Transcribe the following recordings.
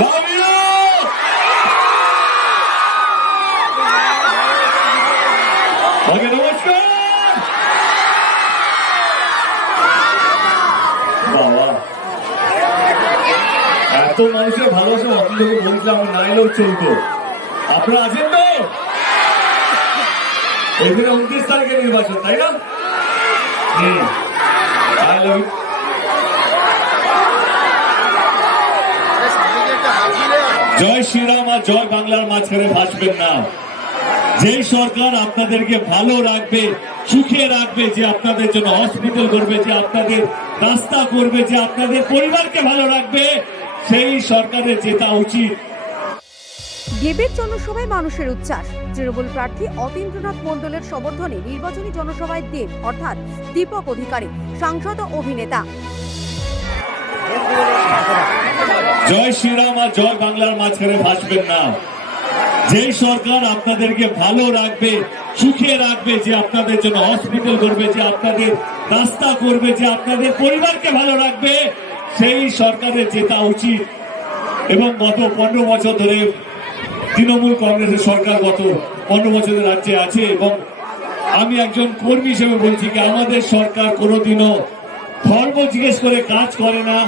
Love you! Okay, নমস্কার। বাবা, এত মানুষের ভালোবাসা আপনাদেরকে বলছিলাম আমার না এলেও চলতো। আপনারা আছেন তো? এখানে 29 তারিখে নির্বাচন, তাই না? I love you. জয় শ্রীরাম আর জয় বাংলার মাঝখানে ভাসবেন না। যে সরকার আপনাদেরকে ভালো রাখবে, সুখে রাখবে, যে আপনাদের জন্য হসপিটাল করবে, যে আপনাদের রাস্তা করবে, যে আপনাদের পরিবারকে ভালো রাখবে, সেই সরকারের জেতা উচিত। দেবের জনসভায় মানুষের উচ্ছ্বাস। তৃণমূল প্রার্থী অতীন্দ্রনাথ মণ্ডলের সমর্থনে নির্বাচনী জনসভায় দেব অর্থাৎ দীপক অধিকারী, সাংসদ ও অভিনেতা। জয় শ্রীরাম আর জয় বাংলার মাঝখানে ভাসবেন না। যে সরকার আপনাদেরকে ভালো রাখবে, সুখে রাখবে, যে আপনাদের জন্য হসপিটাল করবে, যে আপনাদের রাস্তা করবে, যে আপনাদের পরিবারকে ভালো রাখবে, সেই সরকারের জেতা উচিত। এবং গত 15 বছর ধরে তৃণমূল কংগ্রেসের সরকার গত 15 বছরের রাজ্যে আছে, এবং আমি একজন কর্মী হিসেবে বলছি কি আমাদের সরকার কোনোদিনও ধর্ম জিজ্ঞেস করে কাজ করে না।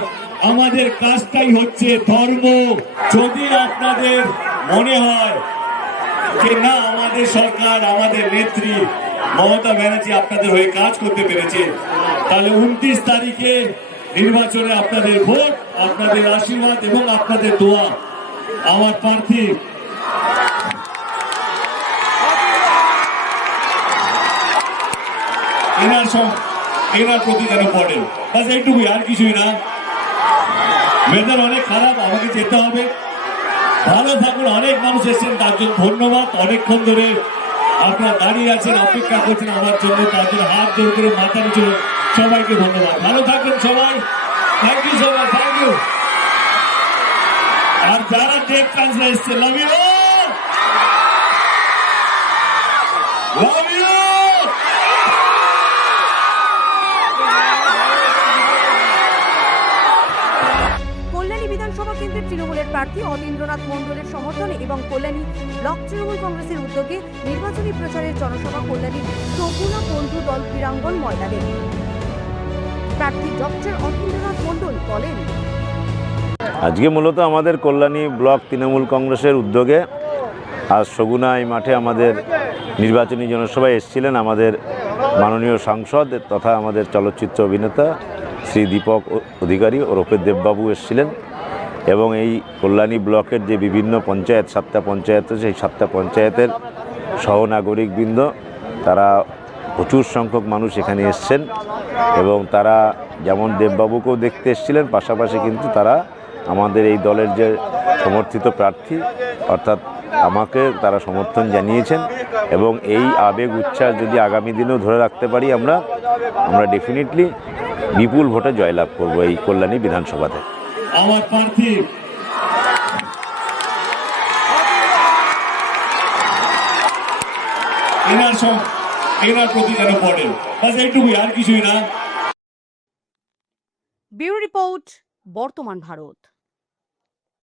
আমাদের কাজটাই হচ্ছে ধর্ম। যদি আপনাদের মনে হয় যে না আমাদের সরকার, আমাদের নেত্রী মমতা ব্যানার্জি আপনাদের হয়ে কাজ করতে পেরেছে, তাহলে 29 তারিখে নির্বাচনে আপনাদের ভোট, আপনাদের আশীর্বাদ এবং আপনাদের দোয়া আমার প্রার্থী এনার প্রতি যেন পড়ে। বাস এইটুকুই, আর কিছুই না। ওয়েদার অনেক খারাপ, আমাকে যেতে হবে। ভালো থাকুন। অনেক মানুষ এসেছেন, তার জন্য ধন্যবাদ। অনেকক্ষণ ধরে আপনারা দাঁড়িয়ে আছেন, অপেক্ষা করছেন আমার জন্য, তার জন্য হাত জোর করে মাথা নিচে সবাইকে ধন্যবাদ। ভালো থাকবেন সবাই। Thank you so much, thank you. আর যারা টেক ট্রান্সফার এসছে, love you, love you. Kalyani বিধানসভা কেন্দ্রের তৃণমূলের প্রার্থী অতীন্দ্রনাথ মণ্ডলের সমর্থনে এবং কল্যাণী ব্লক তৃণমূল কংগ্রেসের উদ্যোগে নির্বাচনী প্রচারের জনসভা কল্যাণীর সগুনা বন্ধু দল ক্রীড়াঙ্গন ময়দানে। প্রার্থী ডক্টর অতীন্দ্রনাথ মণ্ডল বলেন, আজকে মূলত আমাদের কল্যাণী ব্লক তৃণমূল কংগ্রেসের উদ্যোগে আজ সগুনা এই মাঠে আমাদের নির্বাচনী জনসভায় এসেছিলেন আমাদের মাননীয় সাংসদ তথা আমাদের চলচ্চিত্র অভিনেতা শ্রী দীপক অধিকারী ওরফে দেববাবু এসেছিলেন। এবং এই কল্যাণী ব্লকের যে বিভিন্ন পঞ্চায়েত, 7টা পঞ্চায়েত আছে, সেই 7টা পঞ্চায়েতের সহনাগরিকবৃন্দ তারা প্রচুর সংখ্যক মানুষ এখানে এসছেন এবং তারা যেমন দেববাবুকেও দেখতে এসেছিলেন, পাশাপাশি কিন্তু তারা আমাদের এই দলের যে সমর্থিত প্রার্থী অর্থাৎ আমাকে তারা সমর্থন জানিয়েছেন। এবং এই আবেগ উচ্ছ্বাস যদি আগামী দিনেও ধরে রাখতে পারি আমরা ডেফিনেটলি বিপুল ভোটে জয়লাভ করব এই কল্যাণী বিধানসভাতে। আমার প্রার্থী এনার প্রতি যেন পড়ে। বাস এইটুকুই, আর কিছুই না। ব্যুরো রিপোর্ট, বর্তমান ভারত।